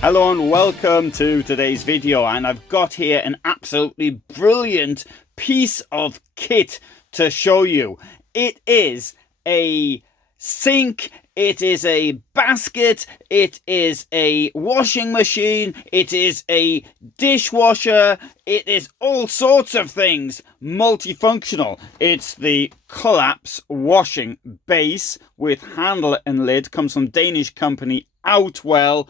Hello and welcome to today's video, and I've got here an absolutely brilliant piece of kit to show you. It is a sink, it is a basket, it is a washing machine, it is a dishwasher, it is all sorts of things. Multifunctional. It's the collapse washing base with handle and lid. Comes from Danish company Outwell.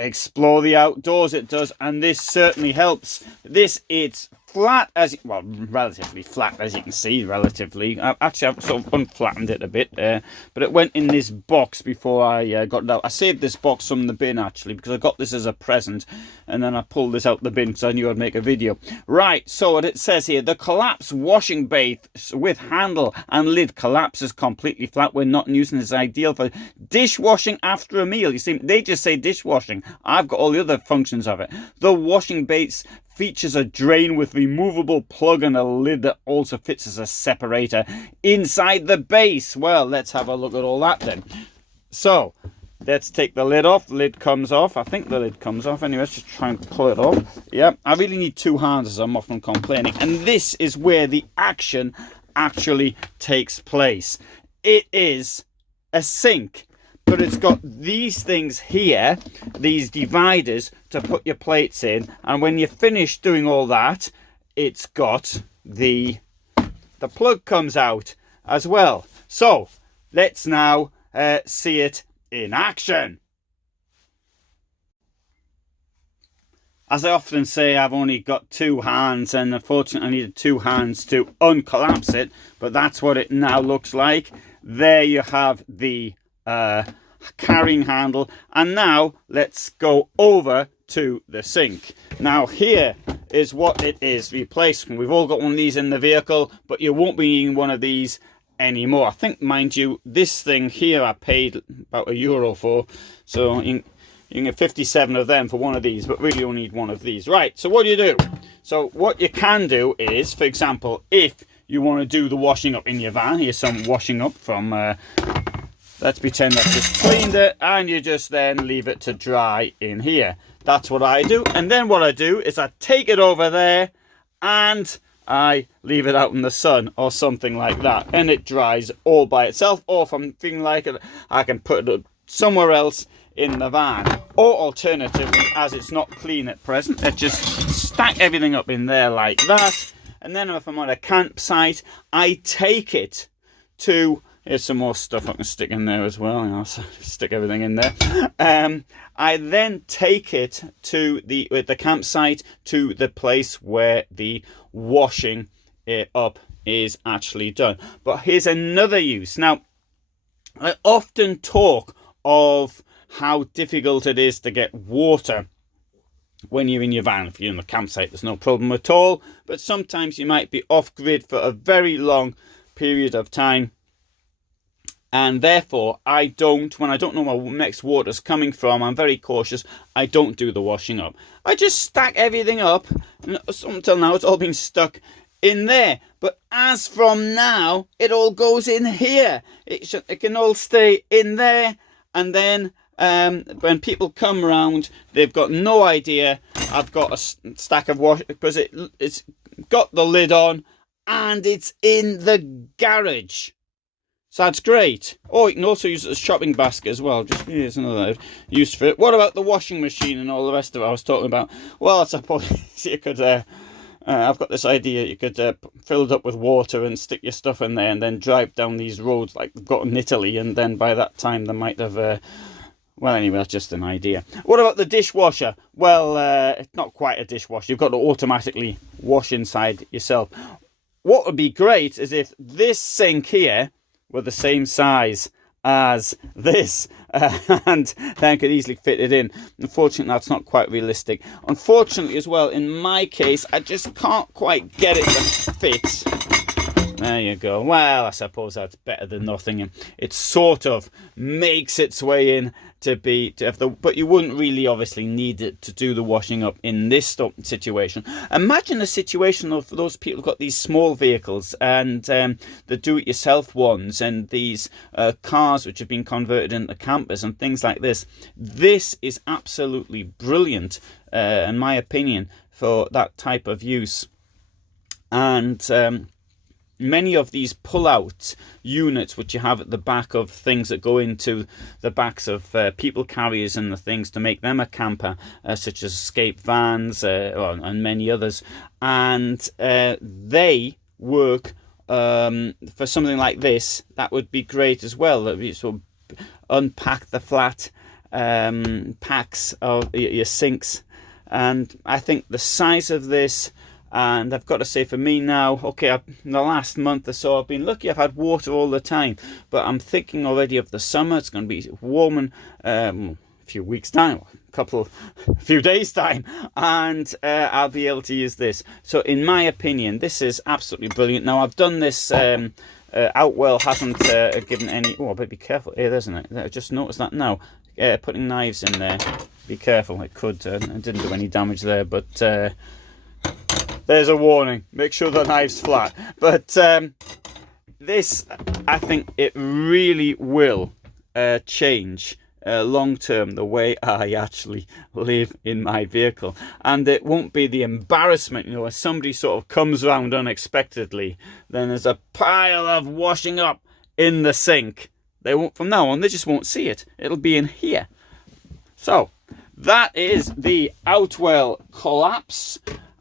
Explore the outdoors, it does, and this certainly helps. It's flat as well, relatively flat, as you can see. Relatively, I've sort of unflattened it a bit, but it went in this box before I got it out. I saved this box from the bin actually because I got this as a present, and then I pulled this out the bin because I knew I'd make a video. Right, so what it says here: the collapse washing base with handle and lid collapses completely flat when not in use and is ideal for dishwashing after a meal. You see, they just say dishwashing. I've got all the other functions of it. The washing base features a drain with removable plug and a lid that also fits as a separator inside the base. Well, let's have a look at all that then. So let's take the lid off. The lid comes off. I think the lid comes off anyway. Let's just try and pull it off. Yeah, I really need two hands, as I'm often complaining, and this is where the action actually takes place. It is a sink, but it's got these things here, these dividers to put your plates in, and when you're finished doing all that, it's got the plug comes out as well. So let's now see it in action. As I often say, I've only got two hands, and unfortunately I needed two hands to uncollapse it, but that's what it now looks like. There you have the carrying handle, and now let's go over to the sink. Now here is what it is replaced. We've all got one of these in the vehicle, but you won't be needing one of these anymore. I think, mind you, this thing here I paid about €1 for, so you can get 57 of them for one of these, but really you only need one of these. Right, so what do you do? So what you can do is, for example, if you want to do the washing up in your van, here's some washing up from let's pretend I've just cleaned it, and you just then leave it to dry in here. That's what I do. And then what I do is I take it over there and I leave it out in the sun or something like that, and it dries all by itself. Or if I'm feeling like it, I can put it somewhere else in the van. Or alternatively, as it's not clean at present, I just stack everything up in there like that. And then if I'm on a campsite, I take it to... Here's some more stuff I can stick in there as well. I'll stick everything in there. I then take it to the campsite, to the place where the washing it up is actually done. But here's another use. Now, I often talk of how difficult it is to get water when you're in your van. If you're in the campsite, there's no problem at all. But sometimes you might be off grid for a very long period of time. And therefore, when I don't know where next water's coming from, I'm very cautious. I don't do the washing up. I just stack everything up. And until now, it's all been stuck in there. But as from now, it all goes in here. It can all stay in there. And then when people come around, they've got no idea I've got a stack of wash, because it's got the lid on and it's in the garage. So that's great. Oh, you can also use it as a shopping basket as well. Just here's another use for it. What about the washing machine and all the rest of it I was talking about? Well, I suppose you could... I've got this idea. You could fill it up with water and stick your stuff in there and then drive down these roads like they've got in Italy. And then by that time they might have... well, anyway, that's just an idea. What about the dishwasher? Well, it's not quite a dishwasher. You've got to automatically wash inside yourself. What would be great is if this sink here were the same size as this, and then could easily fit it in. Unfortunately, that's not quite realistic. Unfortunately as well, in my case, I just can't quite get it to fit There you go. Well, I suppose that's better than nothing. It sort of makes its way in but you wouldn't really obviously need it to do the washing up in this situation. Imagine a situation of those people who've got these small vehicles and the do-it-yourself ones and these cars which have been converted into campers and things like this. This is absolutely brilliant, in my opinion, for that type of use. And many of these pull-out units which you have at the back of things that go into the backs of people carriers and the things to make them a camper, such as escape vans and many others, and they work for something like this. That would be great as well. That you sort of unpack the flat packs of your sinks, and I think the size of this. And I've got to say, for me now, okay, in the last month or so, I've been lucky. I've had water all the time, but I'm thinking already of the summer. It's going to be warm in a few weeks' time, a few days' time, and I'll be able to use this. So, in my opinion, this is absolutely brilliant. Now, I've done this. Outwell hasn't given any. Oh, I better be careful here, isn't it? I just noticed that now. Putting knives in there. Be careful. It could. I didn't do any damage there, but. There's a warning. Make sure the knife's flat. But this, I think it really will change long term the way I actually live in my vehicle. And it won't be the embarrassment, you know, as somebody sort of comes round unexpectedly, then there's a pile of washing up in the sink. They won't, from now on, they just won't see it. It'll be in here. So, that is the Outwell Collapse.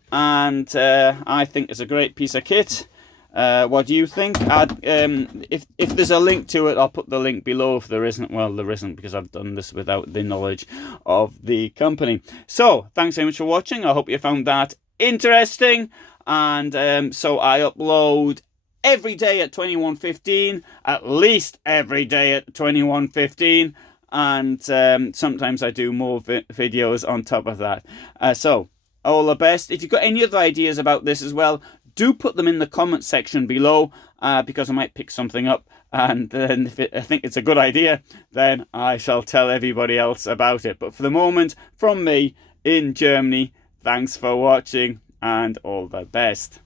And I think it's a great piece of kit. What do you think? If there's a link to it, I'll put the link below. If there isn't, well, there isn't, because I've done this without the knowledge of the company. So, thanks very much for watching. I hope you found that interesting. And so I upload every day at 21:15, at least every day at 21:15. And sometimes I do more videos on top of that. So, all the best. If you've got any other ideas about this as well, do put them in the comment section below, because I might pick something up, and then if I think it's a good idea, then I shall tell everybody else about it. But for the moment, from me in Germany, thanks for watching and all the best.